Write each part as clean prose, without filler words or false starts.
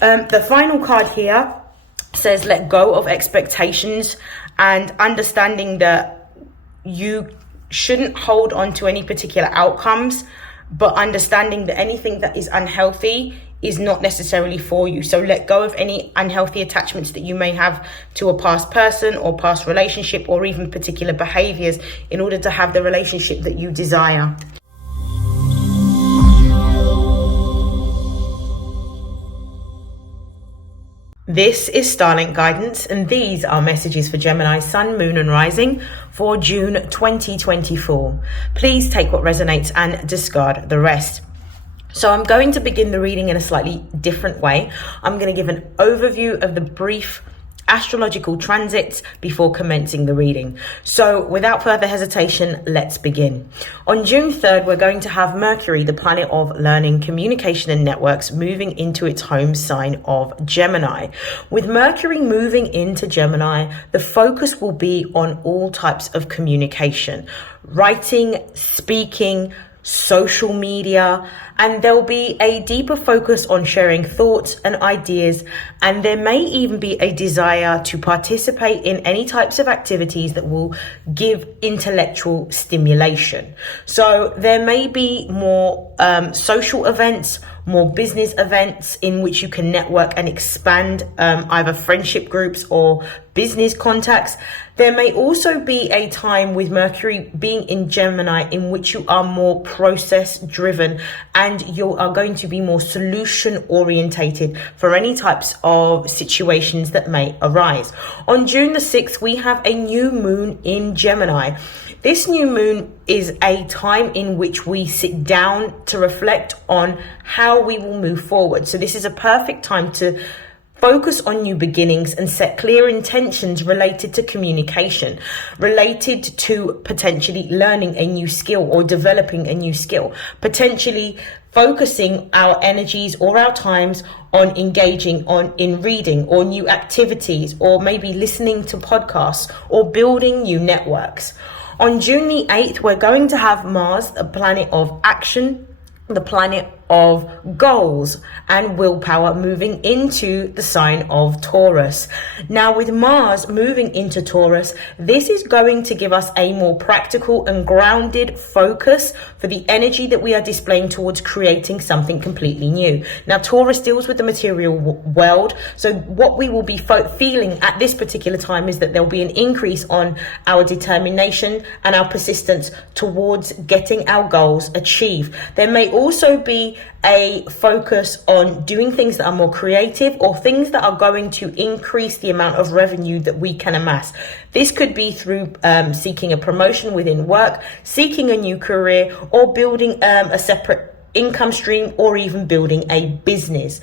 The final card here says let go of expectations and understanding that you shouldn't hold on to any particular outcomes, but understanding that anything that is unhealthy is not necessarily for you. So let go of any unhealthy attachments that you may have to a past person or past relationship or even particular behaviors in order to have the relationship that you desire. This is StarLink guidance, and these are messages for Gemini Sun, Moon and Rising for June 2024. Please take what resonates and discard the rest. So I'm going to begin the reading in a slightly different way. I'm going to give an overview of the brief astrological transits before commencing the reading. So without further hesitation, let's begin. On June 3rd, we're going to have Mercury, the planet of learning, communication and networks, moving into its home sign of Gemini. With Mercury moving into Gemini, the focus will be on all types of communication, writing, speaking, social media, and there'll be a deeper focus on sharing thoughts and ideas, and there may even be a desire to participate in any types of activities that will give intellectual stimulation. So there may be more social events, more business events in which you can network and expand either friendship groups or business contacts. There may also be a time with Mercury being in Gemini in which you are more process driven and you are going to be more solution orientated for any types of situations that may arise. On June the 6th, we have a new moon in Gemini. This new moon is a time in which we sit down to reflect on how we will move forward. So this is a perfect time to focus on new beginnings and set clear intentions related to communication, related to potentially learning a new skill or developing a new skill, potentially focusing our energies or our times on engaging in reading or new activities, or maybe listening to podcasts or building new networks. On June the 8th, we're going to have Mars, the planet of action, the planet of goals and willpower, moving into the sign of Taurus. Now with Mars moving into Taurus, this is going to give us a more practical and grounded focus for the energy that we are displaying towards creating something completely new. Now Taurus deals with the material world, so what we will be feeling at this particular time is that there'll be an increase on our determination and our persistence towards getting our goals achieved. There may also be a focus on doing things that are more creative or things that are going to increase the amount of revenue that we can amass. This could be through seeking a promotion within work, seeking a new career, or building a separate income stream, or even building a business.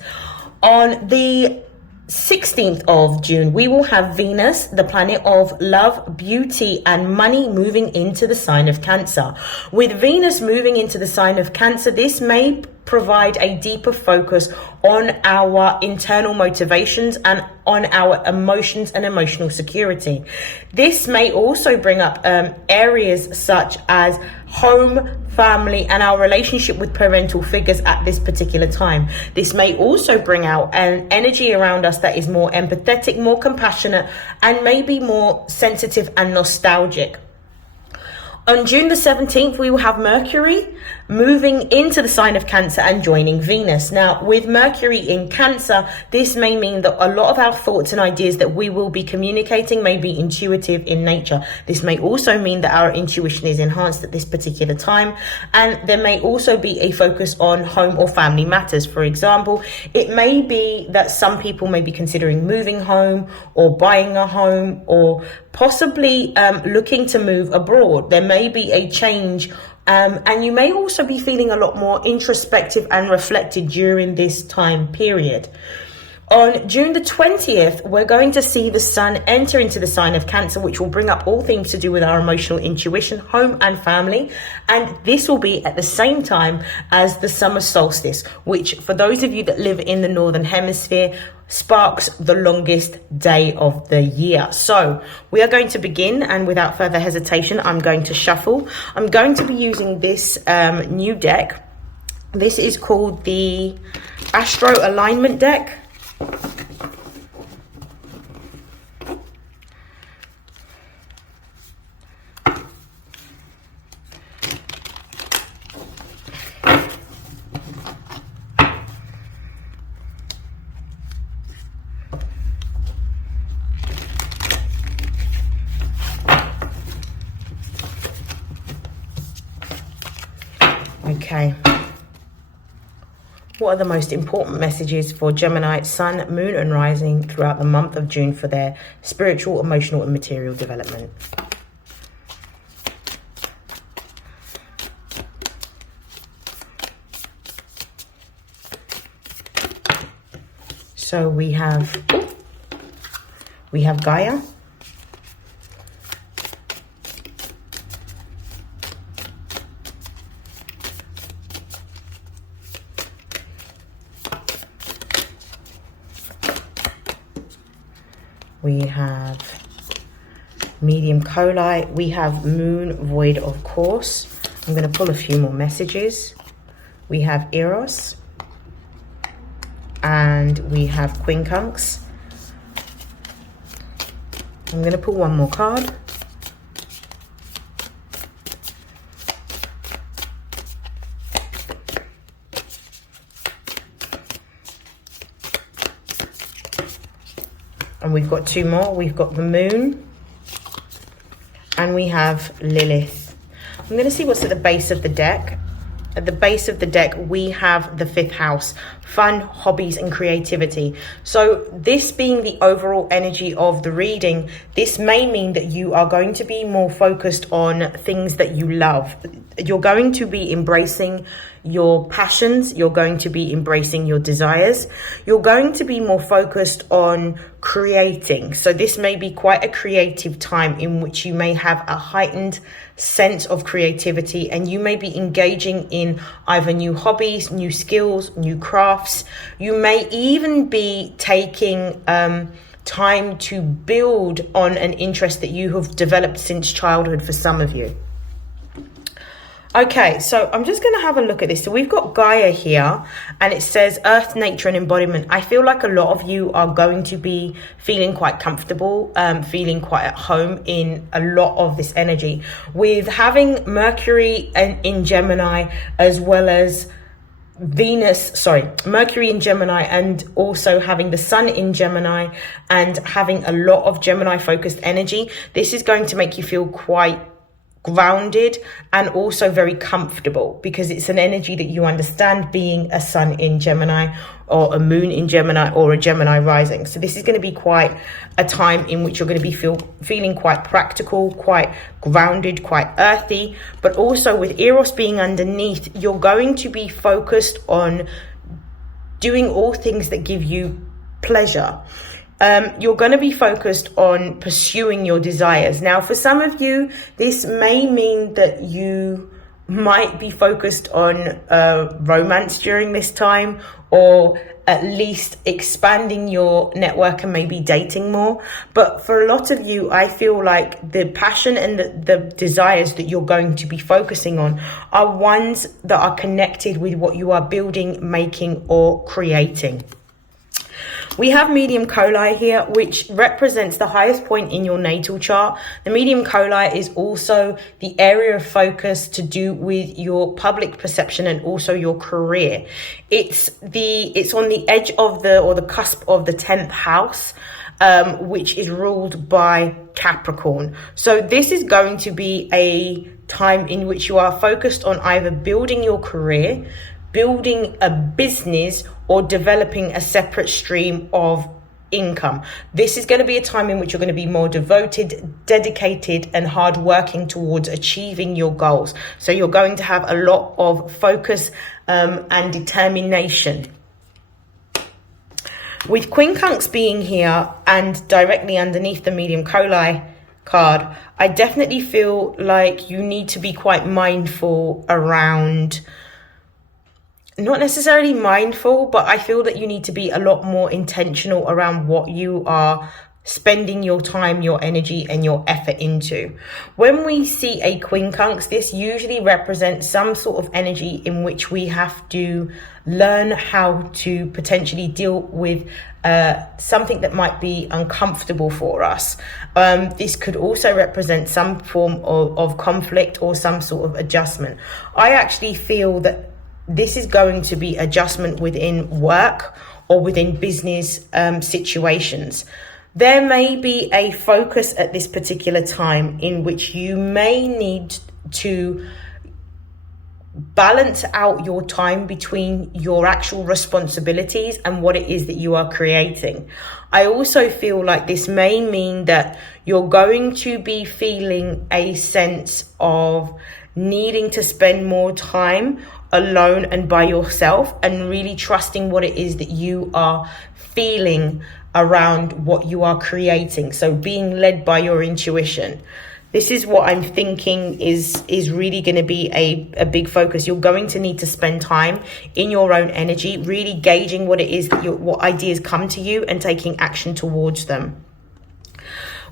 On the 16th of June, we will have Venus, the planet of love, beauty and money, moving into the sign of Cancer. With Venus moving into the sign of Cancer, this may provide a deeper focus on our internal motivations and on our emotions and emotional security. This may also bring up areas such as home, family, and our relationship with parental figures at this particular time. This may also bring out an energy around us that is more empathetic, more compassionate, and maybe more sensitive and nostalgic. On June the 17th, we will have Mercury moving into the sign of Cancer and joining Venus. Now, with Mercury in Cancer, this may mean that a lot of our thoughts and ideas that we will be communicating may be intuitive in nature. This may also mean that our intuition is enhanced at this particular time, and there may also be a focus on home or family matters. For example, it may be that some people may be considering moving home or buying a home, or possibly looking to move abroad. There may be a change, and you may also be feeling a lot more introspective and reflected during this time period. On June the 20th, we're going to see the sun enter into the sign of Cancer, which will bring up all things to do with our emotional intuition, home and family. And this will be at the same time as the summer solstice, which for those of you that live in the Northern Hemisphere, sparks the longest day of the year. So we are going to begin, and without further hesitation, I'm going to shuffle. I'm going to be using this new deck. This is called the Astro Alignment deck. Okay. What are the most important messages for Gemini, Sun, Moon and Rising throughout the month of June for their spiritual, emotional and material development? So we have Gaia. We have medium Coli. We have Moon, void of course. I'm going to pull a few more messages. We have Eros. And we have Quincunx. I'm going to pull one more card. And we've got two more. We've got the Moon. And we have Lilith. I'm going to see what's at the base of the deck. At the base of the deck, we have the 5th house, fun, hobbies, and creativity. So this being the overall energy of the reading, this may mean that you are going to be more focused on things that you love. You're going to be embracing your passions. You're going to be embracing your desires. You're going to be more focused on creating. So this may be quite a creative time in which you may have a heightened sense of creativity, and you may be engaging in either new hobbies, new skills, new crafts. You may even be taking time to build on an interest that you have developed since childhood for some of you. Okay, so I'm just going to have a look at this. So we've got Gaia here, and it says Earth, Nature and Embodiment. I feel like a lot of you are going to be feeling quite comfortable, feeling quite at home in a lot of this energy. With having Mercury in Gemini, as well as Mercury in Gemini, and also having the Sun in Gemini, and having a lot of Gemini focused energy. This is going to make you feel quite grounded and also very comfortable, because it's an energy that you understand, being a Sun in Gemini or a Moon in Gemini or a Gemini rising. So this is going to be quite a time in which you're going to be feeling quite practical, quite grounded, quite earthy. But also with Eros being underneath, you're going to be focused on doing all things that give you pleasure. You're going to be focused on pursuing your desires. Now, for some of you, this may mean that you might be focused on romance during this time, or at least expanding your network and maybe dating more. But for a lot of you, I feel like the passion and the desires that you're going to be focusing on are ones that are connected with what you are building, making, or creating. We have medium Coli here, which represents the highest point in your natal chart. The medium Coli is also the area of focus to do with your public perception and also your career. It's on the edge of the cusp of the 10th house, which is ruled by Capricorn. So this is going to be a time in which you are focused on either building your career, building a business, or developing a separate stream of income. This is going to be a time in which you're going to be more devoted, dedicated, and hardworking towards achieving your goals. So you're going to have a lot of focus and determination. With Quincunx being here and directly underneath the medium Coli card, I definitely feel like you need to be quite mindful around, not necessarily mindful, but I feel that you need to be a lot more intentional around what you are spending your time, your energy, and your effort into. When we see a quincunx, this usually represents some sort of energy in which we have to learn how to potentially deal with something that might be uncomfortable for us. This could also represent some form of conflict or some sort of adjustment. I actually feel that this is going to be adjustment within work or within business situations. There may be a focus at this particular time in which you may need to balance out your time between your actual responsibilities and what it is that you are creating. I also feel like this may mean that you're going to be feeling a sense of needing to spend more time alone and by yourself, and really trusting what it is that you are feeling around what you are creating. So being led by your intuition. This is what I'm thinking is really going to be a big focus. You're going to need to spend time in your own energy, really gauging what it is that what ideas come to you and taking action towards them.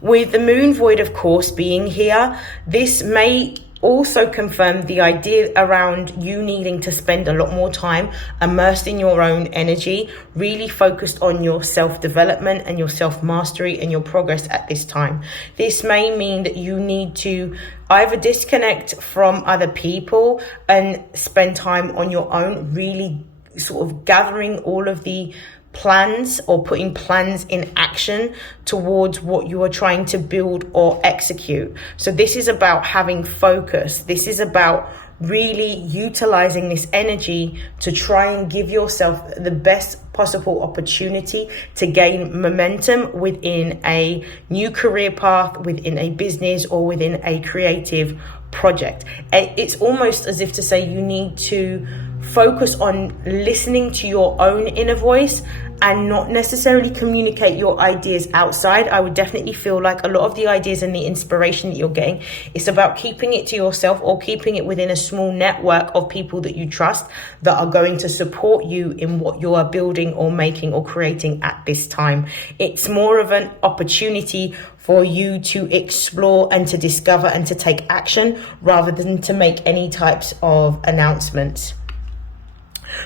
With the moon void, of course, being here, this may also confirm the idea around you needing to spend a lot more time immersed in your own energy, really focused on your self-development and your self-mastery and your progress at this time. This may mean that you need to either disconnect from other people and spend time on your own, really sort of gathering all of the plans or putting plans in action towards what you are trying to build or execute. So this is about having focus. This is about really utilizing this energy to try and give yourself the best possible opportunity to gain momentum within a new career path, within a business, or within a creative project. It's almost as if to say you need to focus on listening to your own inner voice and not necessarily communicate your ideas outside. I would definitely feel like a lot of the ideas and the inspiration that you're getting, it's about keeping it to yourself or keeping it within a small network of people that you trust that are going to support you in what you are building or making or creating at this time. It's more of an opportunity for you to explore and to discover and to take action rather than to make any types of announcements.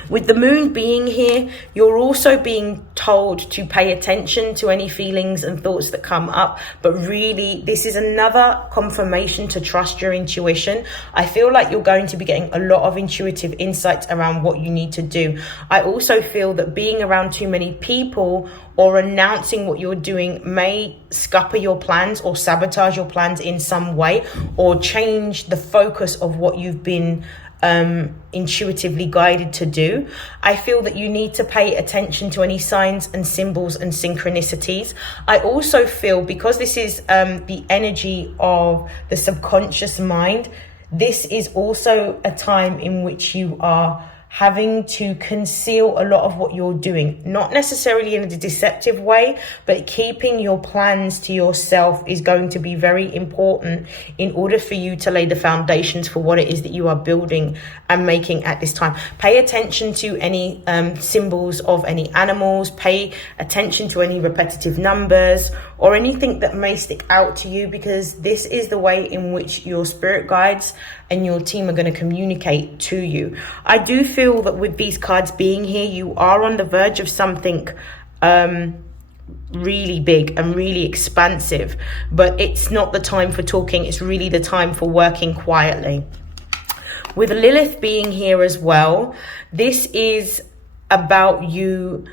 With the moon being here, you're also being told to pay attention to any feelings and thoughts that come up. But really, this is another confirmation to trust your intuition. I feel like you're going to be getting a lot of intuitive insights around what you need to do. I also feel that being around too many people or announcing what you're doing may scupper your plans or sabotage your plans in some way, or change the focus of what you've been intuitively guided to do. I feel that you need to pay attention to any signs and symbols and synchronicities. I also feel, because this is the energy of the subconscious mind, this is also a time in which you are having to conceal a lot of what you're doing, not necessarily in a deceptive way, but keeping your plans to yourself is going to be very important in order for you to lay the foundations for what it is that you are building and making at this time. Pay attention to any symbols of any animals, pay attention to any repetitive numbers or anything that may stick out to you, because this is the way in which your spirit guides and your team are going to communicate to you. I do feel that with these cards being here, you are on the verge of something really big and really expansive, but it's not the time for talking. It's really the time for working quietly. With Lilith being here as well, this is about you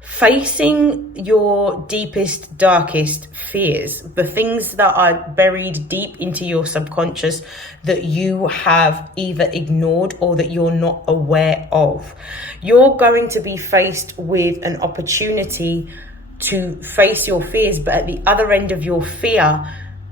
facing your deepest, darkest fears, the things that are buried deep into your subconscious that you have either ignored or that you're not aware of. You're going to be faced with an opportunity to face your fears, but at the other end of your fear,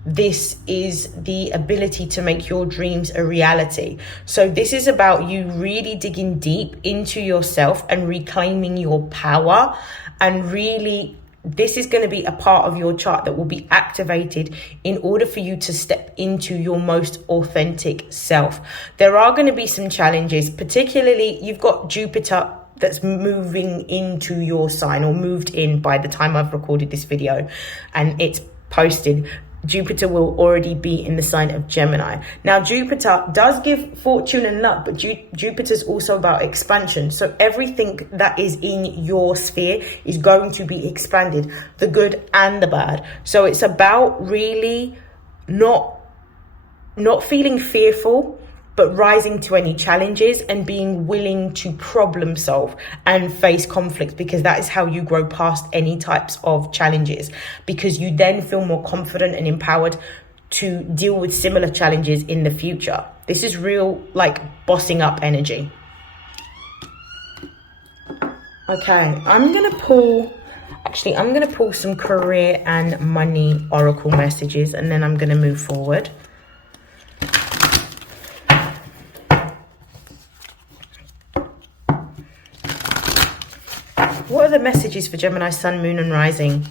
this is the ability to make your dreams a reality. So this is about you really digging deep into yourself and reclaiming your power. And really, this is going to be a part of your chart that will be activated in order for you to step into your most authentic self. There are going to be some challenges, particularly you've got Jupiter that's moving into your sign, or moved in by the time I've recorded this video and it's posted, Jupiter will already be in the sign of Gemini. Now, Jupiter does give fortune and luck, but Jupiter's also about expansion. So everything that is in your sphere is going to be expanded, the good and the bad. So it's about really not feeling fearful, but rising to any challenges and being willing to problem solve and face conflict, because that is how you grow past any types of challenges, because you then feel more confident and empowered to deal with similar challenges in the future. This is real, like, bossing up energy. Okay, I'm going to pull some career and money oracle messages, and then I'm going to move forward. What are the messages for Gemini Sun, Moon and Rising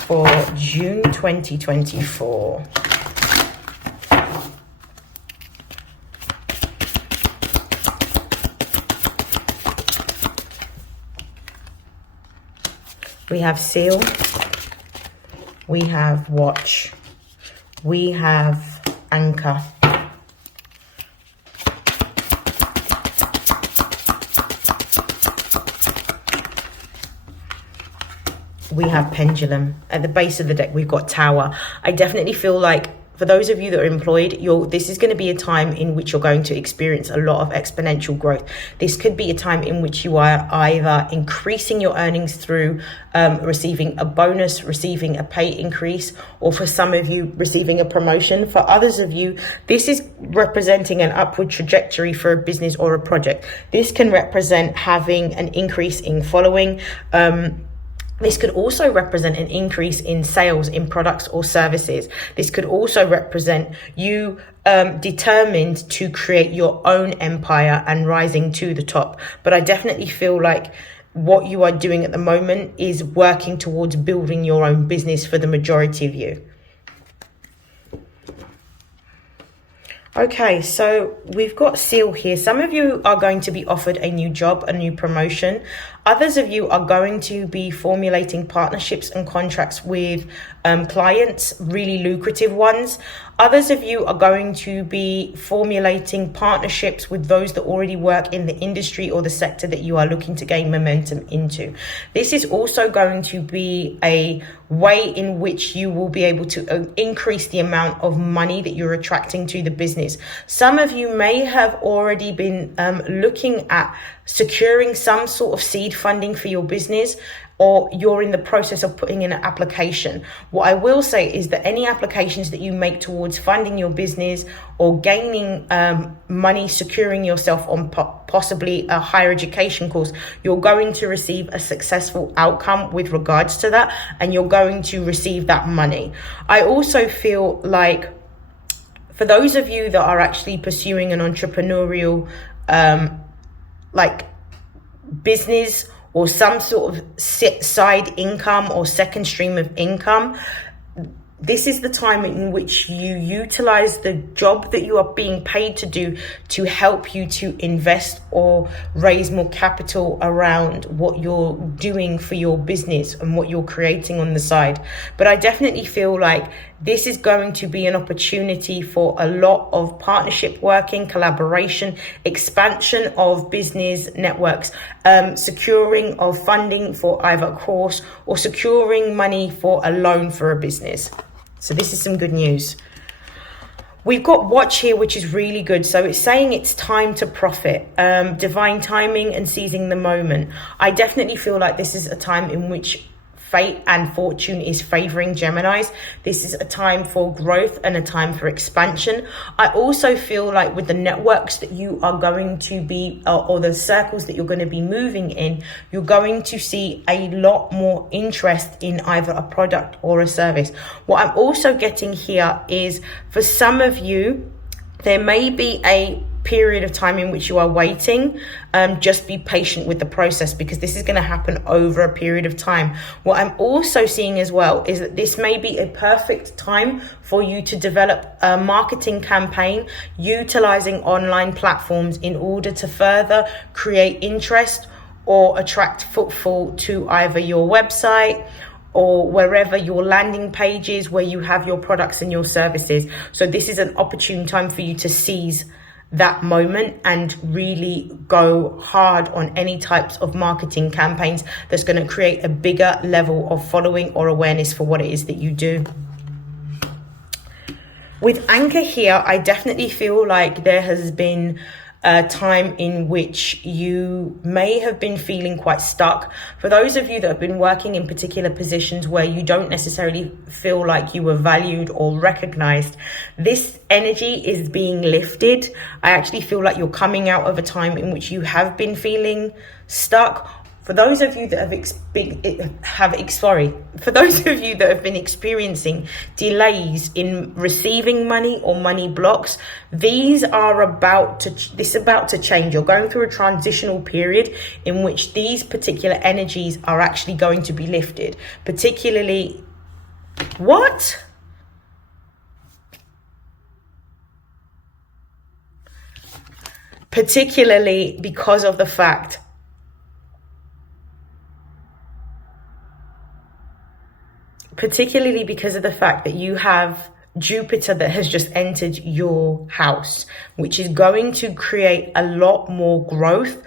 for June 2024? We have Seal, we have Watch, we have Anchor, we have Pendulum. At the base of the deck, we've got Tower. I definitely feel like, for those of you that are employed, this is going to be a time in which you're going to experience a lot of exponential growth. This could be a time in which you are either increasing your earnings through receiving a bonus, receiving a pay increase, or for some of you, receiving a promotion. For others of you, this is representing an upward trajectory for a business or a project. This can represent having an increase in following. This could also represent an increase in sales in products or services. This could also represent you determined to create your own empire and rising to the top. But I definitely feel like what you are doing at the moment is working towards building your own business for the majority of you. Okay, so we've got Seal here. Some of you are going to be offered a new job, a new promotion. Others of you are going to be formulating partnerships and contracts with clients, really lucrative ones. Others of you are going to be formulating partnerships with those that already work in the industry or the sector that you are looking to gain momentum into. This is also going to be a way in which you will be able to increase the amount of money that you're attracting to the business. Some of you may have already been looking at securing some sort of seed funding for your business, or you're in the process of putting in an application. What I will say is that any applications that you make towards funding your business or gaining money, securing yourself on possibly a higher education course, you're going to receive a successful outcome with regards to that, and you're going to receive that money. I also feel like for those of you that are actually pursuing an entrepreneurial business or some sort of side income or second stream of income, this is the time in which you utilize the job that you are being paid to do to help you to invest or raise more capital around what you're doing for your business and what you're creating on the side. But I definitely feel like this is going to be an opportunity for a lot of partnership working, collaboration, expansion of business networks, securing of funding for either a course or securing money for a loan for a business. So this is some good news. We've got Watch here, which is really good. So it's saying it's time to profit, divine timing and seizing the moment. I definitely feel like this is a time in which fate and fortune is favoring Geminis. This is a time for growth and a time for expansion. I also feel like with the networks that you are going to be, or the circles that you're going to be moving in, you're going to see a lot more interest in either a product or a service. What I'm also getting here is, for some of you, there may be a period of time in which you are waiting, just be patient with the process, because this is going to happen over a period of time. What I'm also seeing as well is that this may be a perfect time for you to develop a marketing campaign utilizing online platforms in order to further create interest or attract footfall to either your website or wherever your landing page is, where you have your products and your services. So this is an opportune time for you to seize that moment and really go hard on any types of marketing campaigns that's going to create a bigger level of following or awareness for what it is that you do. With Anchor here, I definitely feel like there has been a time in which you may have been feeling quite stuck. For those of you that have been working in particular positions where you don't necessarily feel like you were valued or recognized, this energy is being lifted. I actually feel like you're coming out of a time in which you have been feeling stuck. For those of you that have been experiencing delays in receiving money or money blocks, this is about to change. You're going through a transitional period in which these particular energies are actually going to be lifted, particularly because of the fact that you have Jupiter that has just entered your house, which is going to create a lot more growth,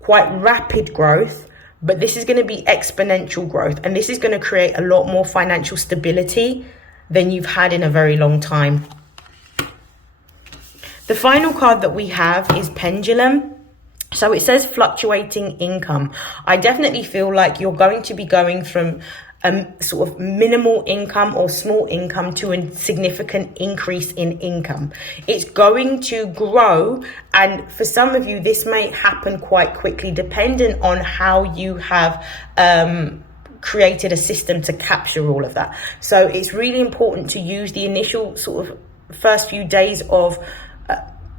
quite rapid growth, but this is going to be exponential growth, and this is going to create a lot more financial stability than you've had in a very long time. The final card that we have is Pendulum. So it says fluctuating income. I definitely feel like you're going to be going from sort of minimal income or small income to a significant increase in income. It's going to grow, and for some of you this may happen quite quickly depending on how you have created a system to capture all of that. So it's really important to use the initial sort of first few days of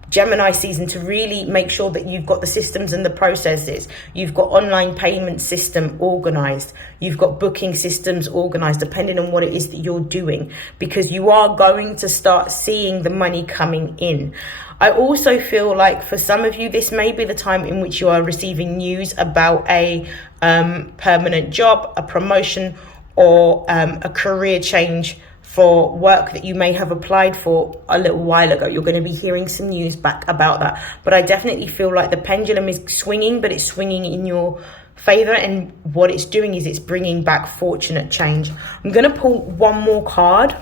Gemini season to really make sure that you've got the systems and the processes. You've got online payment system organized. You've got booking systems organized, depending on what it is that you're doing, because you are going to start seeing the money coming in. I also feel like for some of you, this may be the time in which you are receiving news about a permanent job, a promotion, or a career change for work that you may have applied for a little while ago. You're going to be hearing some news back about that. But I definitely feel like the pendulum is swinging, but it's swinging in your favor. And what it's doing is it's bringing back fortunate change. I'm going to pull one more card.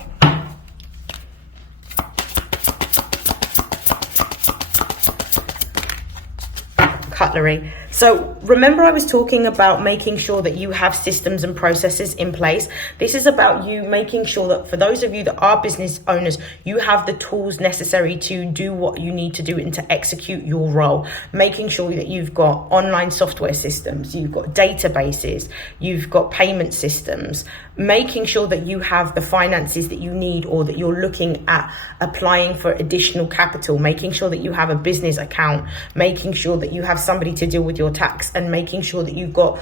Cutlery. So remember, I was talking about making sure that you have systems and processes in place. This is about you making sure that for those of you that are business owners, you have the tools necessary to do what you need to do and to execute your role. Making sure that you've got online software systems, you've got databases, you've got payment systems, making sure that you have the finances that you need, or that you're looking at applying for additional capital, making sure that you have a business account, making sure that you have somebody to deal with your tax, and making sure that you've got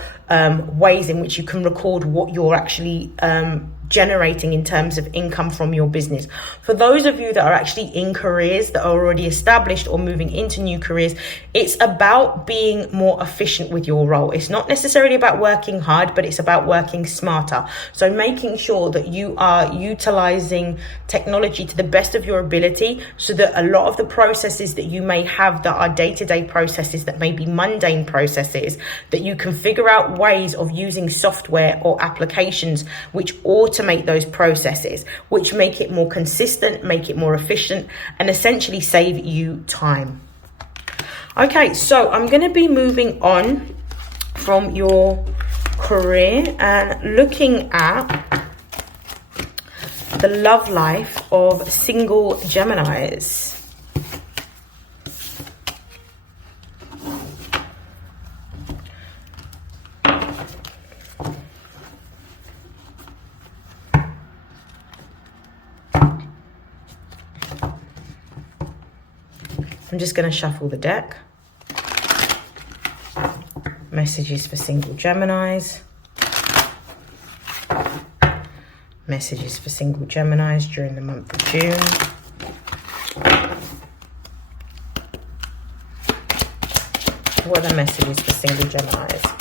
ways in which you can record what you're actually generating in terms of income from your business. For those of you that are actually in careers that are already established or moving into new careers, it's about being more efficient with your role. It's not necessarily about working hard, but it's about working smarter. So making sure that you are utilizing technology to the best of your ability, so that a lot of the processes that you may have that are day-to-day processes, that may be mundane processes, that you can figure out ways of using software or applications which automate those processes, which make it more consistent, make it more efficient, and essentially save you time. Okay, so I'm going to be moving on from your career and looking at the love life of single Geminis. I'm just going to shuffle the deck. Messages for single Geminis. Messages for single Geminis during the month of June. What are the messages for single Geminis?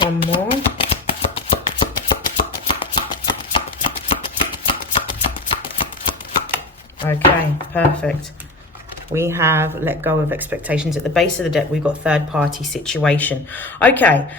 One more. Okay, perfect. We have let go of expectations. At the base of the deck, we've got third party situation. Okay,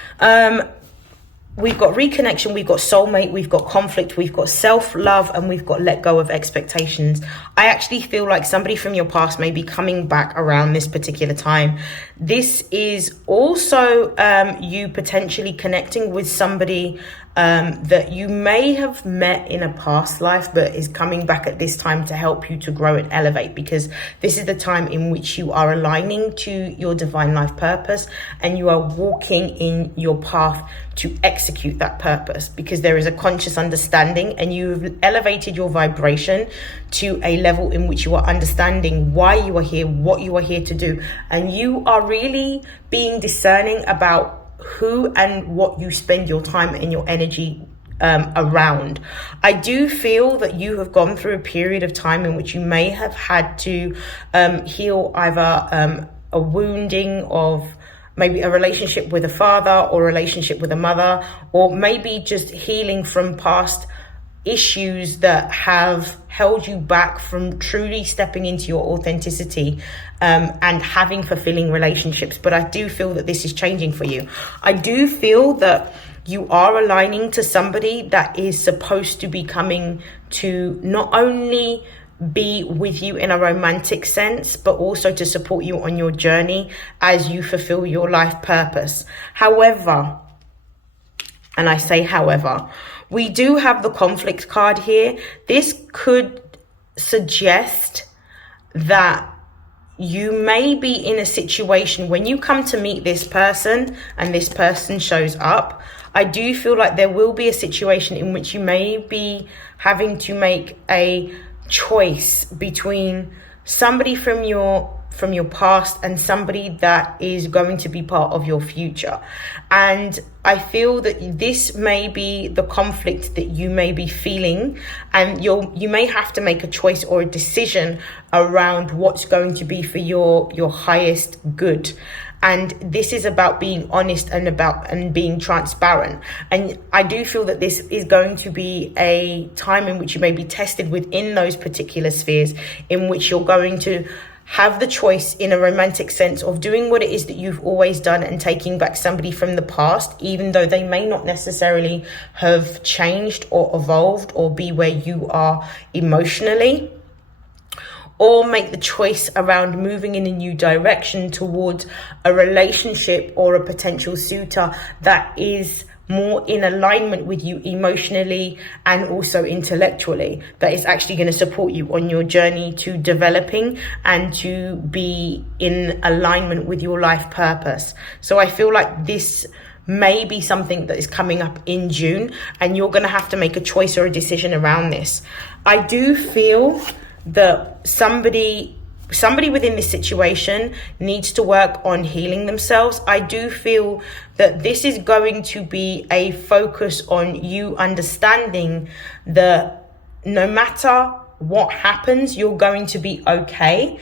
we've got reconnection, we've got soulmate, we've got conflict, we've got self-love, and we've got let go of expectations. I actually feel like somebody from your past may be coming back around this particular time. This is also you potentially connecting with somebody that you may have met in a past life, but is coming back at this time to help you to grow and elevate, because this is the time in which you are aligning to your divine life purpose and you are walking in your path to execute that purpose, because there is a conscious understanding and you've elevated your vibration to a level in which you are understanding why you are here, what you are here to do, and you are really being discerning about who and what you spend your time and your energy around. I do feel that you have gone through a period of time in which you may have had to heal either a wounding of maybe a relationship with a father or a relationship with a mother, or maybe just healing from past issues that have held you back from truly stepping into your authenticity and having fulfilling relationships. But I do feel that this is changing for you. I do feel that you are aligning to somebody that is supposed to be coming to not only be with you in a romantic sense, but also to support you on your journey as you fulfill your life purpose. However, and I say however, we do have the conflict card here. This could suggest that you may be in a situation when you come to meet this person and this person shows up. I do feel like there will be a situation in which you may be having to make a choice between somebody from your past and somebody that is going to be part of your future. And I feel that this may be the conflict that you may be feeling, and you may have to make a choice or a decision around what's going to be for your highest good. And this is about being honest and being transparent. And I do feel that this is going to be a time in which you may be tested within those particular spheres, in which you're going to have the choice in a romantic sense of doing what it is that you've always done and taking back somebody from the past, even though they may not necessarily have changed or evolved or be where you are emotionally. Or make the choice around moving in a new direction towards a relationship or a potential suitor that is more in alignment with you emotionally and also intellectually, that is actually going to support you on your journey to developing and to be in alignment with your life purpose. So I feel like this may be something that is coming up in June, and you're going to have to make a choice or a decision around this. I do feel that somebody within this situation needs to work on healing themselves. I do feel that this is going to be a focus on you understanding that no matter what happens, you're going to be okay,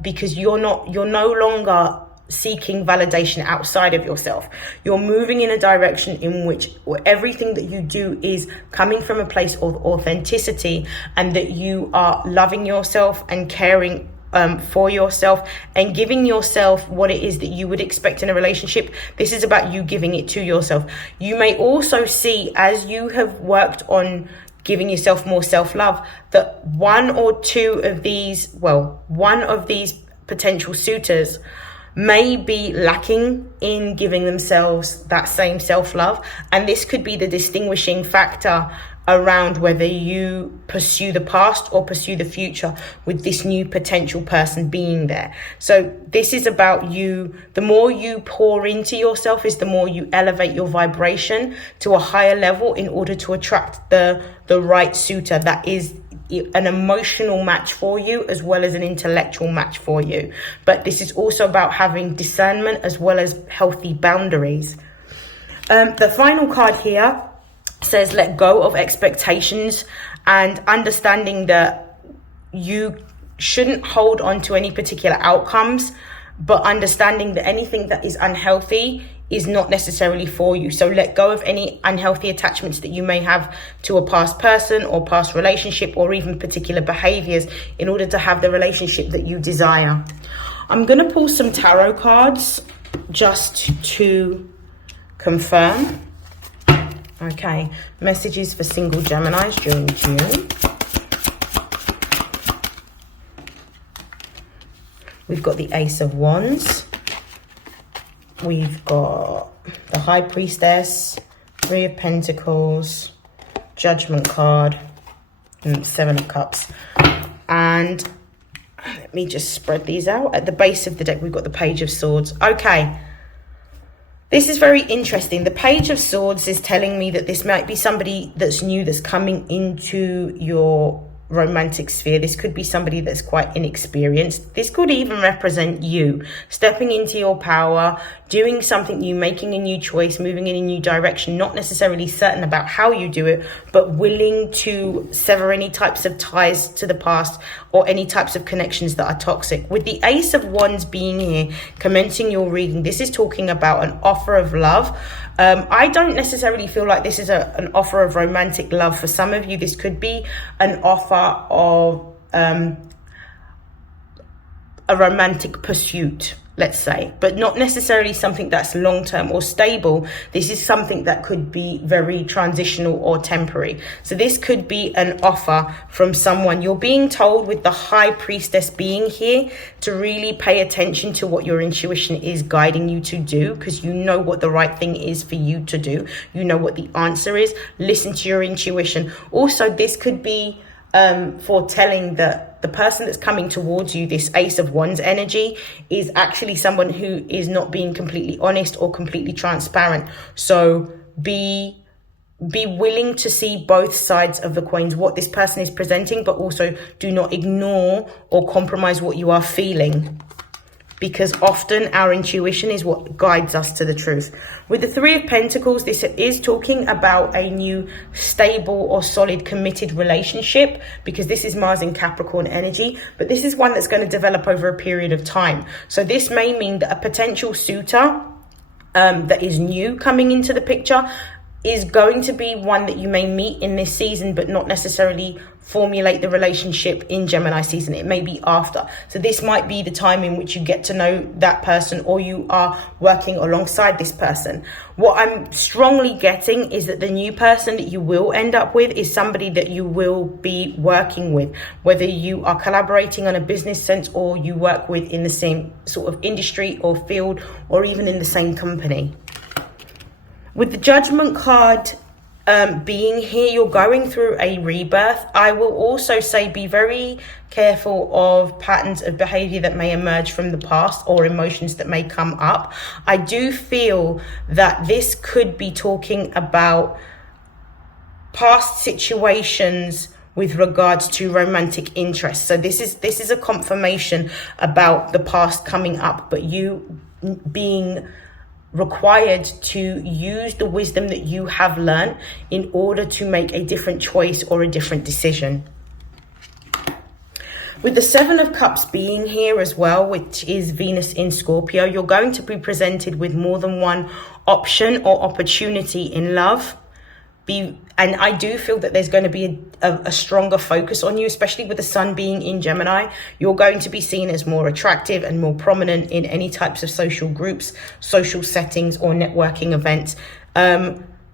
because you're no longer seeking validation outside of yourself. You're moving in a direction in which everything that you do is coming from a place of authenticity, and that you are loving yourself and caring for yourself and giving yourself what it is that you would expect in a relationship. This is about you giving it to yourself. You may also see, as you have worked on giving yourself more self-love, that one of these potential suitors may be lacking in giving themselves that same self-love, and this could be the distinguishing factor around whether you pursue the past or pursue the future with this new potential person being there. So this is about you. The more you pour into yourself is the more you elevate your vibration to a higher level in order to attract the right suitor that is an emotional match for you as well as an intellectual match for you. But this is also about having discernment as well as healthy boundaries. The final card here says let go of expectations and understanding that you shouldn't hold on to any particular outcomes, but understanding that anything that is unhealthy is not necessarily for you. So let go of any unhealthy attachments that you may have to a past person or past relationship or even particular behaviors in order to have the relationship that you desire. I'm going to pull some tarot cards just to confirm. Okay, messages for single Geminis during June. We've got the Ace of Wands. We've got the High Priestess, Three of Pentacles, Judgment card, and Seven of Cups. And let me just spread these out. At the base of the deck, we've got the Page of Swords. Okay. This is very interesting. The Page of Swords is telling me that this might be somebody that's new, that's coming into your romantic sphere. This could be somebody that's quite inexperienced. This could even represent you stepping into your power, doing something new, making a new choice, moving in a new direction, not necessarily certain about how you do it, but willing to sever any types of ties to the past or any types of connections that are toxic. With the Ace of Wands being here, commencing your reading, this is talking about an offer of love. I don't necessarily feel like this is an offer of romantic love. For some of you, this could be an offer of a romantic pursuit, let's say, but not necessarily something that's long-term or stable. This is something that could be very transitional or temporary. So this could be an offer from someone. You're being told with the High Priestess being here to really pay attention to what your intuition is guiding you to do, because you know what the right thing is for you to do. You know what the answer is. Listen to your intuition. Also, this could be foretelling that the person that's coming towards you, this Ace of Wands energy, is actually someone who is not being completely honest or completely transparent. So be willing to see both sides of the coins, what this person is presenting, but also do not ignore or compromise what you are feeling, because often our intuition is what guides us to the truth. With the Three of Pentacles, this is talking about a new stable or solid committed relationship, because this is Mars in Capricorn energy, but this is one that's going to develop over a period of time. So this may mean that a potential suitor that is new coming into the picture is going to be one that you may meet in this season, but not necessarily formulate the relationship in Gemini season. It may be after. So this might be the time in which you get to know that person, or you are working alongside this person. What I'm strongly getting is that the new person that you will end up with is somebody that you will be working with, whether you are collaborating on a business sense or you work with in the same sort of industry or field, or even in the same company. With the Judgment card being here, you're going through a rebirth. I will also say be very careful of patterns of behavior that may emerge from the past or emotions that may come up. I do feel that this could be talking about past situations with regards to romantic interest. So this is a confirmation about the past coming up, but you being required to use the wisdom that you have learned in order to make a different choice or a different decision. With the Seven of Cups being here as well, which is Venus in Scorpio, you're going to be presented with more than one option or opportunity in love. And I do feel that there's going to be a stronger focus on you, especially with the Sun being in Gemini. You're going to be seen as more attractive and more prominent in any types of social groups, social settings, or networking events.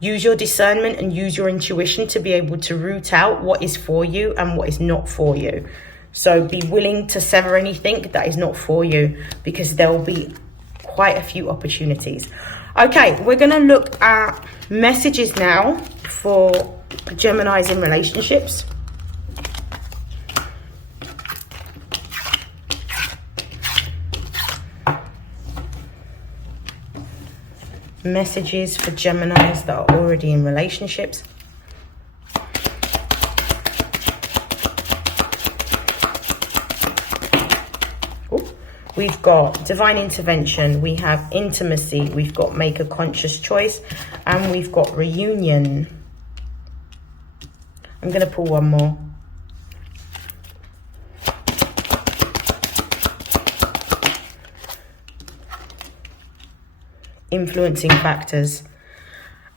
Use your discernment and use your intuition to be able to root out what is for you and what is not for you. So be willing to sever anything that is not for you, because there will be quite a few opportunities. Okay, we're going to look at messages now for Geminis in relationships. Messages for Geminis that are already in relationships. We've got divine intervention, we have intimacy, we've got make a conscious choice, and we've got reunion. I'm going to pull one more. Influencing factors.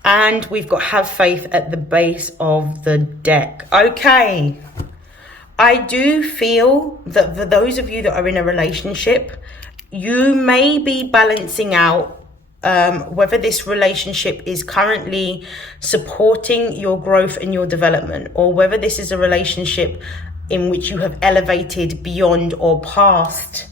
And we've got have faith at the base of the deck. Okay. I do feel that for those of you that are in a relationship, you may be balancing out whether this relationship is currently supporting your growth and your development, or whether this is a relationship in which you have elevated beyond or past.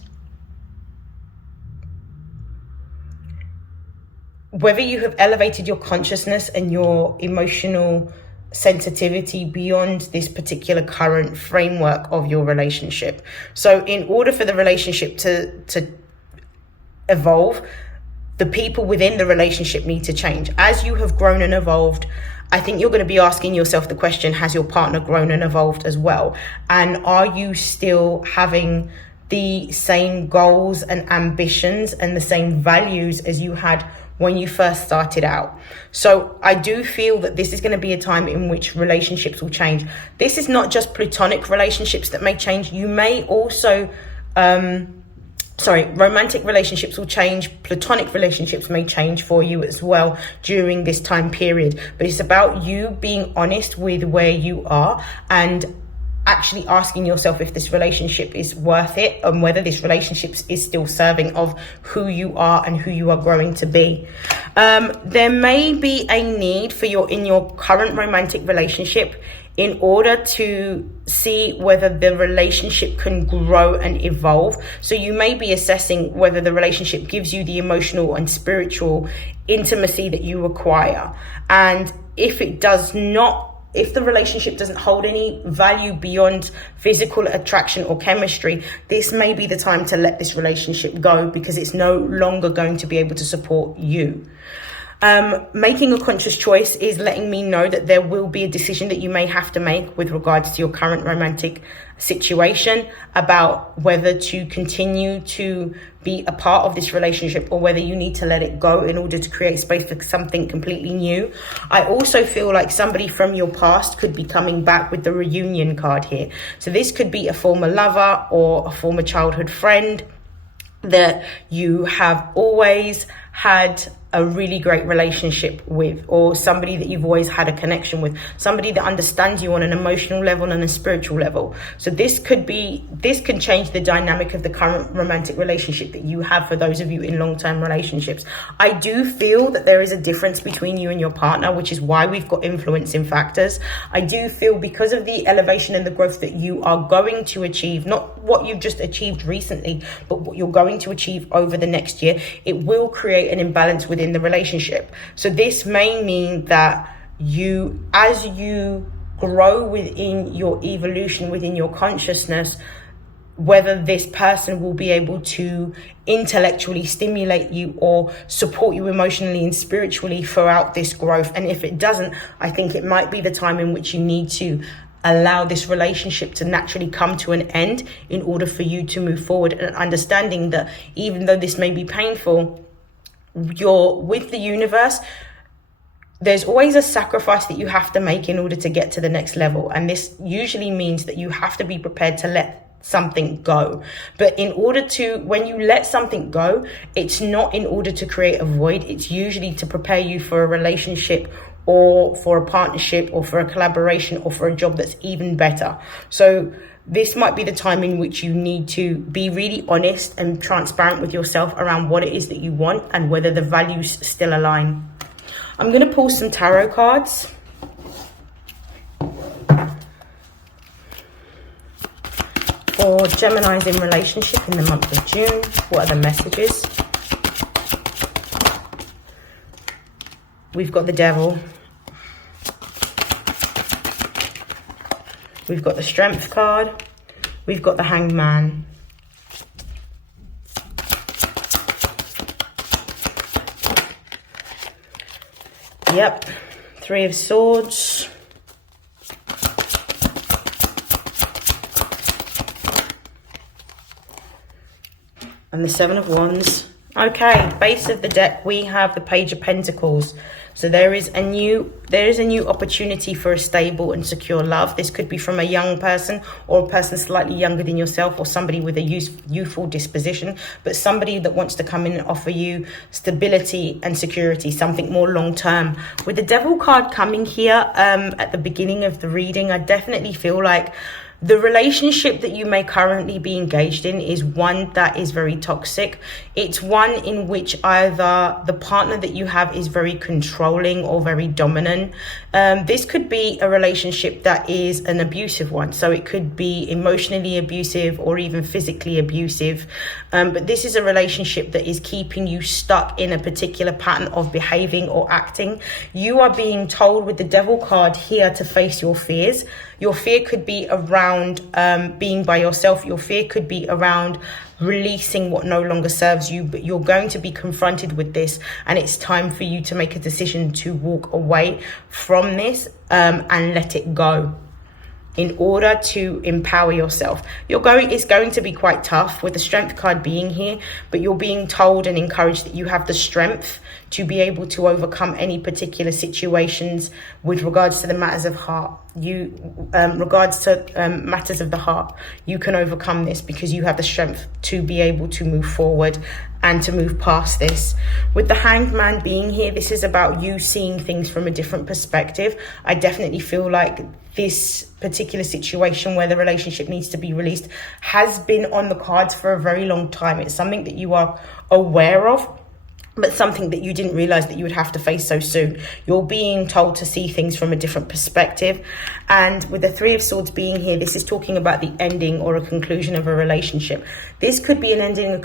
Whether you have elevated your consciousness and your emotional sensitivity beyond this particular current framework of your relationship. So in order for the relationship to evolve, the people within the relationship need to change. As you have grown and evolved, I think you're going to be asking yourself the question, has your partner grown and evolved as well? And are you still having the same goals and ambitions and the same values as you had when you first started out? So I do feel that this is going to be a time in which relationships will change. This is not just platonic relationships that may change. You may also, romantic relationships will change. Platonic relationships may change for you as well during this time period. But it's about you being honest with where you are and actually asking yourself if this relationship is worth it and whether this relationship is still serving of who you are and who you are growing to be. There may be a need for in your current romantic relationship in order to see whether the relationship can grow and evolve. So you may be assessing whether the relationship gives you the emotional and spiritual intimacy that you require. And if it does not, if the relationship doesn't hold any value beyond physical attraction or chemistry, this may be the time to let this relationship go because it's no longer going to be able to support you. Making a conscious choice is letting me know that there will be a decision that you may have to make with regards to your current romantic situation about whether to continue to be a part of this relationship or whether you need to let it go in order to create space for something completely new. I also feel like somebody from your past could be coming back with the reunion card here. So this could be a former lover or a former childhood friend that you have always had a really great relationship with, or somebody that you've always had a connection with, somebody that understands you on an emotional level and a spiritual level. So this can change the dynamic of the current romantic relationship that you have for those of you in long-term relationships. I do feel that there is a difference between you and your partner, which is why we've got influencing factors. I do feel because of the elevation and the growth that you are going to achieve, not what you've just achieved recently, but what you're going to achieve over the next year, it will create an imbalance within the relationship. So this may mean that as you grow within your evolution, within your consciousness, whether this person will be able to intellectually stimulate you or support you emotionally and spiritually throughout this growth. And if it doesn't, I think it might be the time in which you need to allow this relationship to naturally come to an end in order for you to move forward, and understanding that even though this may be painful, you're with the universe. There's always a sacrifice that you have to make in order to get to the next level. And this usually means that you have to be prepared to let something go. But when you let something go, it's not in order to create a void. It's usually to prepare you for a relationship or for a partnership or for a collaboration or for a job that's even better. So this might be the time in which you need to be really honest and transparent with yourself around what it is that you want and whether the values still align. I'm going to pull some tarot cards. For Geminis in relationship in the month of June, what are the messages? We've got the Devil. We've got the Strength card. We've got the Hanged Man. Yep, Three of Swords. And the Seven of Wands. Okay, base of the deck, we have the Page of Pentacles. So there is a new opportunity for a stable and secure love. This could be from a young person or a person slightly younger than yourself, or somebody with a youthful disposition, but somebody that wants to come in and offer you stability and security, something more long term. With the Devil card coming here at the beginning of the reading, I definitely feel like the relationship that you may currently be engaged in is one that is very toxic. It's one in which either the partner that you have is very controlling or very dominant. This could be a relationship that is an abusive one. So it could be emotionally abusive or even physically abusive. But this is a relationship that is keeping you stuck in a particular pattern of behaving or acting. You are being told with the Devil card here to face your fears. Your fear could be around being by yourself. Your fear could be around releasing what no longer serves you, but you're going to be confronted with this, and it's time for you to make a decision to walk away from this and let it go in order to empower yourself. It's going to be quite tough with the Strength card being here, but you're being told and encouraged that you have the strength to be able to overcome any particular situations with regards to the matters of heart. Matters of the heart, you can overcome this because you have the strength to be able to move forward and to move past this. With the Hanged Man being here, this is about you seeing things from a different perspective. I definitely feel like this particular situation where the relationship needs to be released has been on the cards for a very long time. It's something that you are aware of, but something that you didn't realize that you would have to face so soon. You're being told to see things from a different perspective. And with the Three of Swords being here, this is talking about the ending or a conclusion of a relationship. This could be an ending, a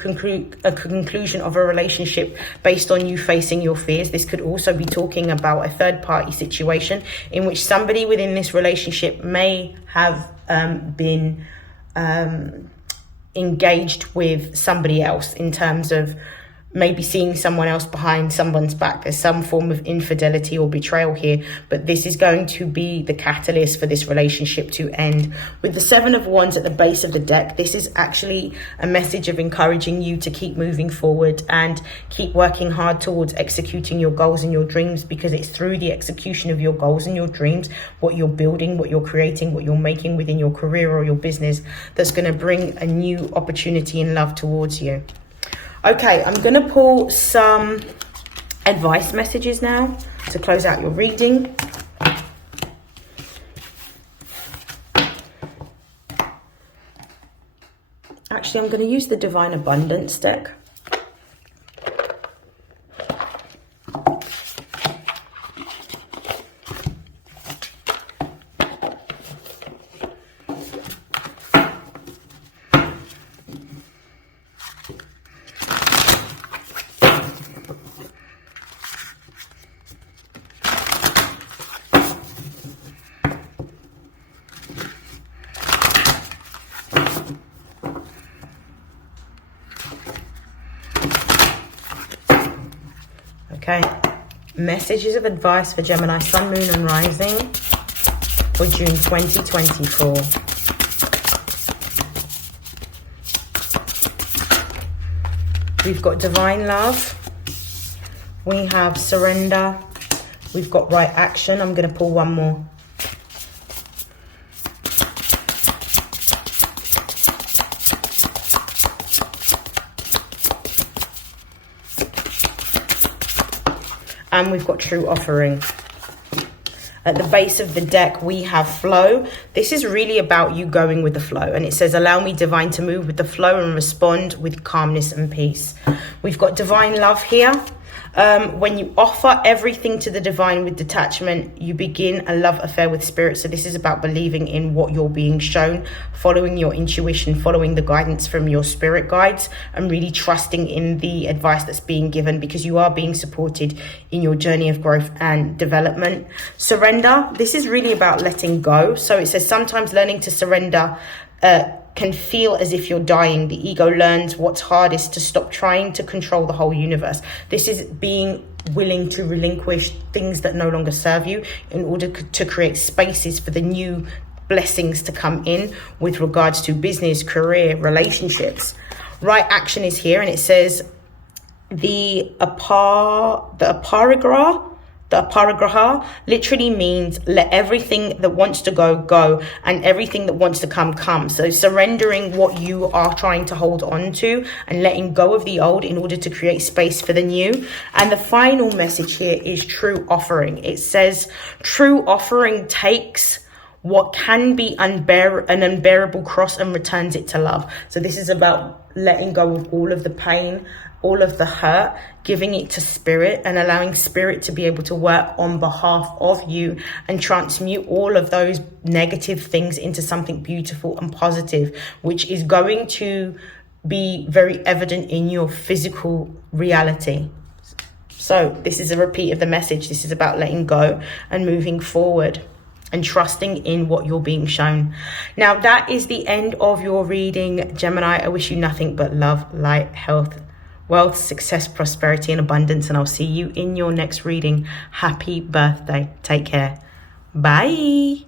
conclusion of a relationship based on you facing your fears. This could also be talking about a third party situation in which somebody within this relationship may have been engaged with somebody else in terms of maybe seeing someone else behind someone's back. There's some form of infidelity or betrayal here, but this is going to be the catalyst for this relationship to end. With the Seven of Wands at the base of the deck, this is actually a message of encouraging you to keep moving forward and keep working hard towards executing your goals and your dreams, because it's through the execution of your goals and your dreams, what you're building, what you're creating, what you're making within your career or your business, that's going to bring a new opportunity in love towards you. Okay, I'm going to pull some advice messages now to close out your reading. Actually, I'm going to use the Divine Abundance deck. Okay, messages of advice for Gemini, Sun, Moon and Rising for June 2024. We've got Divine Love. We have Surrender. We've got Right Action. I'm going to pull one more. And we've got True Offering. At the base of the deck, we have Flow. This is really about you going with the flow. And it says, allow me, Divine, to move with the flow and respond with calmness and peace. We've got Divine Love here. When you offer everything to the divine with detachment, you begin a love affair with spirit. So this is about believing in what you're being shown, following your intuition, following the guidance from your spirit guides, and really trusting in the advice that's being given, because you are being supported in your journey of growth and development. Surrender. This is really about letting go. So it says sometimes learning to surrender can feel as if you're dying. The ego learns what's hardest to stop trying to control the whole universe. This is being willing to relinquish things that no longer serve you in order to create spaces for the new blessings to come in with regards to business, career, relationships. Right action is here, and it says the aparigraha literally means let everything that wants to go, go, and everything that wants to come, come. So surrendering what you are trying to hold on to and letting go of the old in order to create space for the new. And the final message here is true offering. It says true offering takes what can be an unbearable cross and returns it to love. So this is about letting go of all of the pain, all of the hurt, giving it to spirit and allowing spirit to be able to work on behalf of you and transmute all of those negative things into something beautiful and positive, which is going to be very evident in your physical reality. So this is a repeat of the message. This is about letting go and moving forward and trusting in what you're being shown. Now, that is the end of your reading, Gemini. I wish you nothing but love, light, health, wealth, success, prosperity, and abundance. And I'll see you in your next reading. Happy birthday. Take care. Bye.